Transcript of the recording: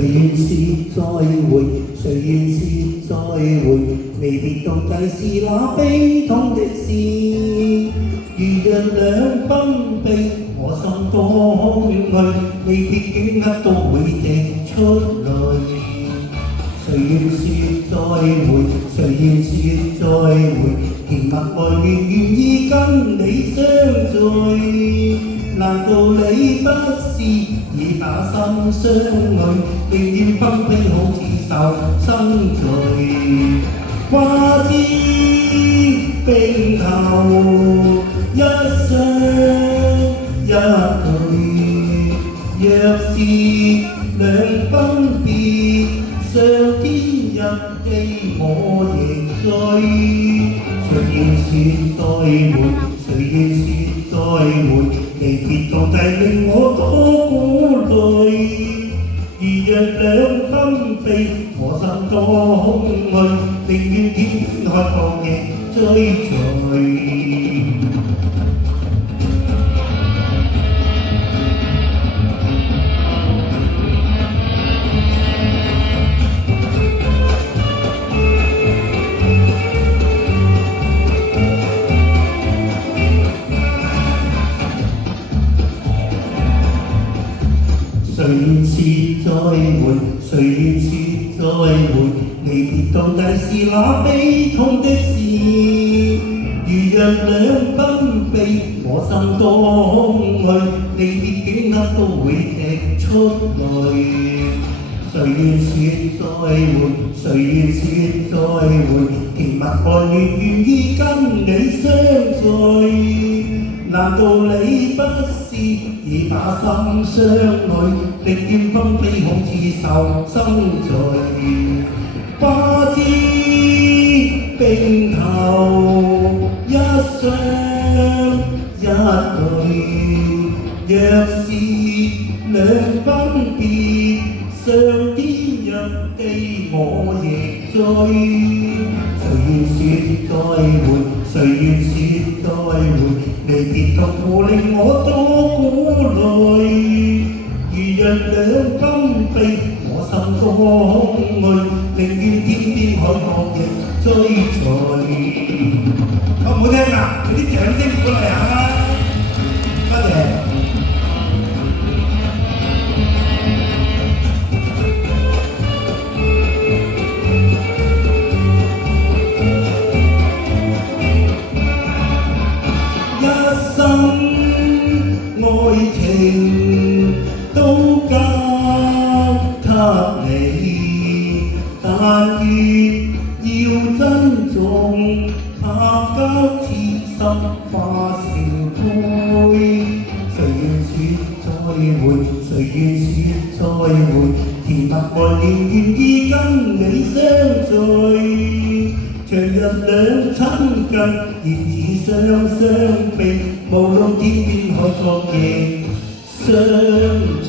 願說再會，誰願說再會，離別到底是那悲痛的事。如若兩分臂，我心多空虛，離別頃刻都會滴出淚。誰願說再會，誰願說再會，甜蜜愛戀願意跟你相聚。難道你不是已把心相許，寧願分披好似受生罪？話知並頭一雙一對，若是兩分別，上天入地我亦醉。誰願說再會，誰願說再會，離別到底令我多顧慮。如若兩分臂，我心多空虛，寧願天邊海角亦追隨。誰願說再會，誰願說再會，離別到底是那悲痛的事。如若兩分臂，我心多空虛，離別頃刻都會滴出淚。誰願說再會，誰願說再會，甜蜜愛戀願意跟你相聚。難道你不是已把心相許，寧願分披好似受生罪？花枝並頭一雙一對，若是兩分別，上天入地我亦追。誰願說再會，誰願說再會，離別痛苦令我多顧慮。如若兩分臂，我心多空虛，寧願天邊海角亦追隨。好唔好聽啊？俾啲掌聲鼓勵下啦！多謝。愛情都交給你，但願要珍重，拍交似心化成灰。誰願說再會，誰願說再會，甜蜜愛戀願意跟你相聚。長日兩親近，現似相避，無論天邊海角亦相隨。